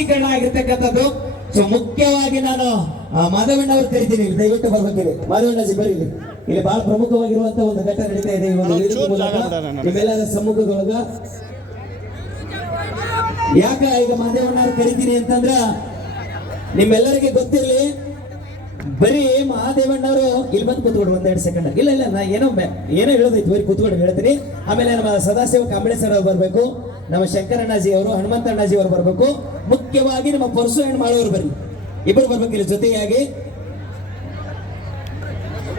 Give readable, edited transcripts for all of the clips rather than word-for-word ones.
ಸಾಕ್ಷೀಕರಣ ಆಗಿರ್ತಕ್ಕಂಥದ್ದು. ಸೊ ಮುಖ್ಯವಾಗಿ ನಾನು ಮಾಧವಣ್ಣ ಅವ್ರು ಕರಿತೀನಿ, ದಯವಿಟ್ಟು ಬರ್ಬೇಕಿದೆ. ಮಾಧವಣ್ಣಜಿ ಬರೀ, ಇಲ್ಲಿ ಬಹಳ ಪ್ರಮುಖವಾಗಿರುವಂತ ಒಂದು ಘಟನೆ ನಡೀತಾ ಇದೆ ನಿಮ್ಮೆಲ್ಲರ ಸಮ್ಮುಖದೊಳಗ. ಯಾಕ ಈಗ ಮಾಧವಣ್ಣ ಅವ್ರು ಕರಿತೀನಿ ಅಂತಂದ್ರ ನಿಮ್ಮೆಲ್ಲರಿಗೆ ಗೊತ್ತಿರಲಿ, ಬರೀ ಮಹಾದೇವಣ್ಣವರು ಇಲ್ಲಿ ಬಂದು ಕೂತ್ಕೊಡ್ರಿ ಒಂದೆರಡು ಸೆಕೆಂಡ್. ಇಲ್ಲ ನಾ ಏನೋ ಹೇಳೋದೈತಿ, ಬರೀ ಕೂತ್ಕೊಂಡು ಹೇಳ್ತೀನಿ. ಆಮೇಲೆ ನಮ್ಮ ಸದಾಶಿವ ಕಾಂಬಳೆ ಸರ್ ಅವ್ರು ಬರ್ಬೇಕು, ನಮ್ಮ ಶಂಕರಣ್ಣಜಿ ಅವರು, ಹನುಮಂತಣ್ಣಜಿ ಅವರು ಬರ್ಬೇಕು, ಮುಖ್ಯವಾಗಿ ನಮ್ಮ ಪರಸು ಹೆಣ್ಣು ಮಾಡೋರು ಬರ್ರಿ, ಇಬ್ಬರು ಬರ್ಬೇಕು ಇಲ್ಲಿ ಜೊತೆಯಾಗಿ.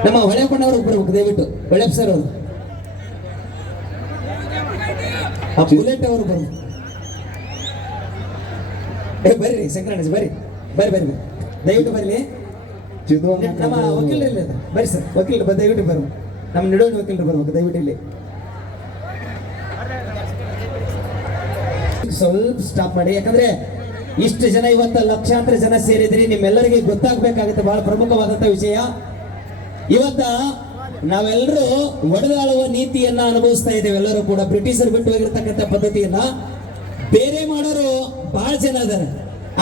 ನಮ್ಮ ಹೊಳೆಪಣ್ಣವರು ಬರ್ಬೇಕು ದಯವಿಟ್ಟು, ಹೊಳೆಪ್ ಸರ್ ಅವರು, ಬುಲೆಟ್ ಅವರು ಬರ್ಬೇಕು. ಬರ್ರಿ ಶಂಕರಣ್ಣಜಿ ಬರ್ರಿ ಬರ್ರಿ ಬರ್ರಿ ದಯವಿಟ್ಟು ಬರ್ಲಿ. ನಮ್ಮ ವಕೀಲರಲ್ಲಿ ಬರ್ರಿ ಸರ್, ವಕೀಲರು ದಯವಿಟ್ಟು ಬರ್ಬೇಕು, ನಮ್ಮ ನಿಡೋಣಿ ವಕೀಲರು ಬರ್ಬೇಕು ದಯವಿಟ್ಟು ಇಲ್ಲಿ. ಸ್ವಲ್ಪ ಸ್ಟಾಪ್ ಮಾಡಿ, ಯಾಕಂದ್ರೆ ಇಷ್ಟು ಜನ ಇವತ್ತ ಲಕ್ಷಾಂತರ ಜನ ಸೇರಿದ್ರಿ, ನಿಮ್ಮೆಲ್ಲರಿಗೆ ಗೊತ್ತಾಗ್ಬೇಕಾಗುತ್ತೆ ಬಹಳ ಪ್ರಮುಖವಾದಂತ ವಿಷಯ. ಇವತ್ತ ನಾವೆಲ್ಲರೂ ಒಡೆದಾಳುವ ನೀತಿಯನ್ನ ಅನುಭವಿಸ್ತಾ ಇದ್ದೇವೆ. ಎಲ್ಲರೂ ಕೂಡ ಬ್ರಿಟಿಷರು ಬಿಟ್ಟು ಹೋಗಿರ್ತಕ್ಕಂಥ ಪದ್ಧತಿಯನ್ನ ಬೇರೆ ಮಾಡೋರು ಬಹಳ ಜನ ಇದಾರೆ,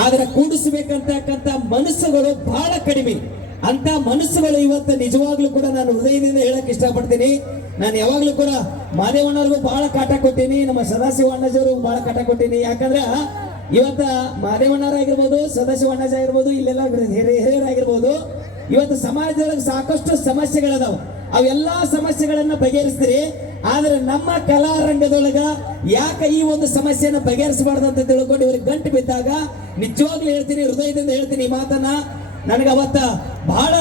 ಆದ್ರೆ ಕೂಡಿಸಬೇಕಂತಕ್ಕಂಥ ಮನಸ್ಸುಗಳು ಬಹಳ ಕಡಿಮೆ. ಅಂತ ಮನಸ್ಸುಗಳು ಇವತ್ತು ನಿಜವಾಗ್ಲೂ ಕೂಡ ನಾನು ಹೃದಯದಿಂದ ಹೇಳಕ್ ಇಷ್ಟಪಡ್ತೀನಿ. ನಾನು ಯಾವಾಗ್ಲೂ ಕೂಡ ಮಾದೇವಣ್ಣವ್ರಿಗೂ ಬಹಳ ಕಾಟ ಕೊಟ್ಟೀನಿ, ನಮ್ಮ ಸದಾಶಿವ ಅಣ್ಣಜಿಯವ್ರಿಗೂ ಬಹಳ ಕಾಟ ಕೊಟ್ಟೀನಿ. ಯಾಕಂದ್ರೆ ಇವತ್ತ ಮಾದೇವಣ್ಣರಾಗಿರ್ಬೋದು, ಸದಾಶಿವ ಅಣ್ಣಜಿ ಆಗಿರ್ಬೋದು, ಇಲ್ಲೆಲ್ಲ ಹಿರಿಯರಾಗಿರ್ಬೋದು, ಇವತ್ತು ಸಮಾಜದೊಳಗೆ ಸಾಕಷ್ಟು ಸಮಸ್ಯೆಗಳದಾವ. ಅವೆಲ್ಲಾ ಸಮಸ್ಯೆಗಳನ್ನ ಬಗೆಹರಿಸ್ತೀರಿ, ಆದ್ರೆ ನಮ್ಮ ಕಲಾ ರಂಗದೊಳಗ ಯಾಕೆ ಈ ಒಂದು ಸಮಸ್ಯೆನ ಬಗೆಹರಿಸಬಾರ್ದು ಅಂತ ತಿಳ್ಕೊಂಡು ಇವ್ರಿಗೆ ಗಂಟು ಬಿದ್ದಾಗ ನಿಜವಾಗ್ಲೂ ಹೇಳ್ತೀನಿ, ಹೃದಯದಿಂದ ಹೇಳ್ತೀನಿ ಈ ಮಾತನ್ನ. ನನಗೆ ಅವತ್ತ ಬಹಳ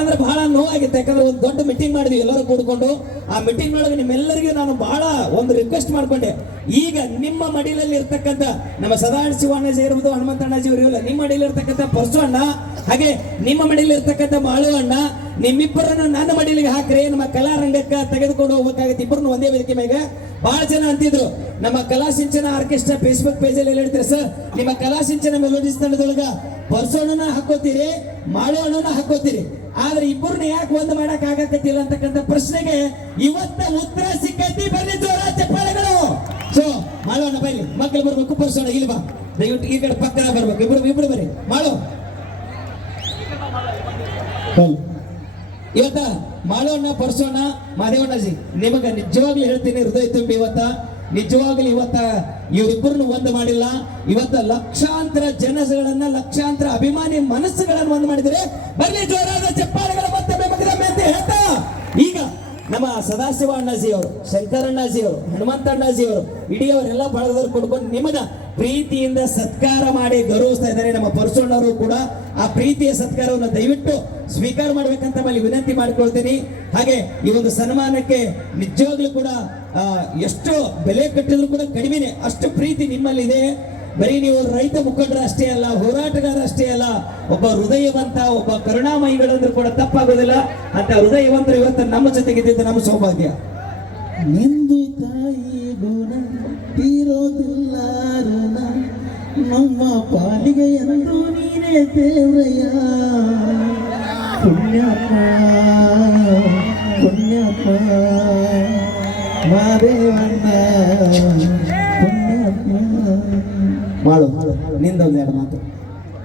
ಅಂದ್ರೆ ಬಹಳ ನೋವಾಗಿತ್ತು. ಯಾಕಂದ್ರೆ ಒಂದು ದೊಡ್ಡ ಮೀಟಿಂಗ್ ಮಾಡಿದ್ವಿ ಎಲ್ಲರೂ ಕೂಡ್ಕೊಂಡು. ಆ ಮೀಟಿಂಗ್ ಒಳಗೆ ನಿಮ್ಮೆಲ್ಲರಿಗೂ ನಾನು ಬಹಳ ಒಂದು ರಿಕ್ವೆಸ್ಟ್ ಮಾಡ್ಕೊಂಡೆ, ಈಗ ನಿಮ್ಮ ಮಡಿಲಲ್ಲಿ ಇರ್ತಕ್ಕಂಥ ನಮ್ಮ ಸದಾಶಿವ ಅಣ್ಣಜಿ ಇರ್ಬೋದು, ಹನುಮಂತಣ್ಣಜಿ ಇರಲಿಲ್ಲ, ನಿಮ್ಮ ಮಡಿಲಿ ಇರ್ತಕ್ಕಂಥ ಪರಸು ಅಣ್ಣ, ಹಾಗೆ ನಿಮ್ಮ ಮಡಿಲಿ ಇರ್ತಕ್ಕಂಥ ಮಾಳು ಅಣ್ಣ, ನಿಮ್ಮಿಬ್ಬರನ್ನು ನನ್ನ ಮಡಿಲಿಗೆ ಹಾಕ್ರಿ, ನಮ್ಮ ಕಲಾ ರಂಗಕ್ಕೆ ತೆಗೆದುಕೊಂಡು ಹೋಗ್ಬೇಕಾಗತ್ತೆ ಇಬ್ಬರನ್ನು ಒಂದೇ ವೇದಿಕೆ ಮೇಲೆ. ಬಹಳ ಜನ ಅಂತಿದ್ರು, ನಮ್ಮ ಕಲಾ ಸಿಂಚನ ಆರ್ಕೆಸ್ಟ್ರಾ ಫೇಸ್ಬುಕ್ ಪೇಜ್ ಅಲ್ಲಿ ಹೇಳ್ತೀರಿ ಸರ್, ನಿಮ್ಮ ಕಲಾ ಸಿಂಚನ ಮೆಲೋಡಿಸ್ ತಂಡದೊಳಗ ಪರಸೋಣನ ಹಾಕೋತೀರಿ, ಮಾಡೋಣನ ಹಾಕೋತೀರಿ, ಆದ್ರೆ ಇಬ್ಬರನ್ನ ಯಾಕೆ ಒಂದು ಮಾಡಕ್ ಆಗಕತ್ತಿಲ್ಲ ಅಂತಕ್ಕಂಥ ಪ್ರಶ್ನೆಗೆ ಇವತ್ತ ಉತ್ತರ ಸಿಕ್ಕೈತಿ. ಬರ್ಲಿ ಜೋರ ಚಪ್ಪಾಳೆಗಳು. ಸೊ ಮಾಡೋಣ ಬೈಲಿ, ಮಕ್ಕಳು ಬರ್ಬೇಕು, ಪರಸೋಣ ಇಲ್ಲಿ ಬಾ, ದಯವಿಟ್ಟು ಈ ಕಡೆ ಪಕ್ಕದ ಬರ್ಬೇಕು, ಇಬ್ರು ಬರ್ರಿ ಮಾಡೋ. ಇವತ್ತ ಮಾಡೋಣ ಪರಸೋಣ. ಮಾದೇವಣ್ಣಜಿ ನಿಮಗ ನಿಜವಾಗ್ಲೂ ಹೇಳ್ತೀನಿ ಹೃದಯ ತುಂಬಿ, ನಿಜವಾಗ್ಲೂ ಇವತ್ತ ಇವರಿಬ್ಬರನ್ನು ಒಂದು ಮಾಡಿಲ್ಲ. ಇವತ್ತ ಲಕ್ಷಾಂತರ ಜನಗಳನ್ನ, ಲಕ್ಷಾಂತರ ಅಭಿಮಾನಿ ಮನಸ್ಸುಗಳನ್ನು ಒಂದು ಮಾಡಿದರೆ. ಬರ್ಲಿ ಜೋರಾದ ಚಪ್ಪಾಳೆಗಳ ಮತ್ತೊಮ್ಮೆ ಅಂತ ಹೇಳ್ತಾ, ಈಗ ನಮ್ಮ ಸದಾಶಿವ ಅಣ್ಣಜಿ ಅವರು, ಶಂಕರಣ್ಣಜಿ ಅವರು, ಹನುಮಂತಣ್ಣಜಿ ಅವರು, ಇಡೀ ಅವರೆಲ್ಲ ಬಳಗದವ್ರು ಕೊಡ್ಕೊಂಡು ನಿಮ್ಮನ್ನ ಪ್ರೀತಿಯಿಂದ ಸತ್ಕಾರ ಮಾಡಿ ಗೌರವಿಸ್ತಾ ಇದ್ದಾರೆ. ನಮ್ಮ ಪರಸೋಣ್ಣವರು ಕೂಡ ಆ ಪ್ರೀತಿಯ ಸತ್ಕಾರವನ್ನು ದಯವಿಟ್ಟು ಸ್ವೀಕಾರ ಮಾಡ್ಬೇಕಂತ ಮೇಲೆ ವಿನಂತಿ ಮಾಡಿಕೊಳ್ತೀನಿ. ಹಾಗೆ ಈ ಒಂದು ಸನ್ಮಾನಕ್ಕೆ ನಿಜವಾಗ್ಲೂ ಕೂಡ ಎಷ್ಟು ಬೆಲೆ ಕಟ್ಟಿದ್ರು ಕೂಡ ಕಡಿಮೆನೆ, ಅಷ್ಟು ಪ್ರೀತಿ ನಿಮ್ಮಲ್ಲಿದೆ. ಬರೀ ನೀವು ರೈತ ಮುಖಂಡರ ಅಷ್ಟೇ ಅಲ್ಲ, ಹೋರಾಟಗಾರ ಅಷ್ಟೇ ಅಲ್ಲ, ಒಬ್ಬ ಹೃದಯವಂತ, ಒಬ್ಬ ಕರುಣಾಮಯಿಗಳಂದ್ರೂ ಕೂಡ ತಪ್ಪಾಗೋದಿಲ್ಲ. ಅಂತ ಹೃದಯವಂತರು ಇವತ್ತು ನಮ್ಮ ಜೊತೆಗಿದ್ದು ನಮ್ಮ ಸೌಭಾಗ್ಯ. ನಿಂದು ತಾಯಿ ಗುಣ ತೀರೋದಿಲ್ಲ ಋಣ, ನಮ್ಮ ಪಾಲಿಗೆ ಎಂದು ನೀನೇ ದೇವರಯ್ಯ. ಪುಣ್ಯಪ್ಪ ಪುಣ್ಯಪ್ಪ ಮಾದೇವಣ್ಣ ಪುಣ್ಯಪ್ಪ. ಮಾಡು ನಿಂದೊಂದು ಎರಡು ಮಾತು.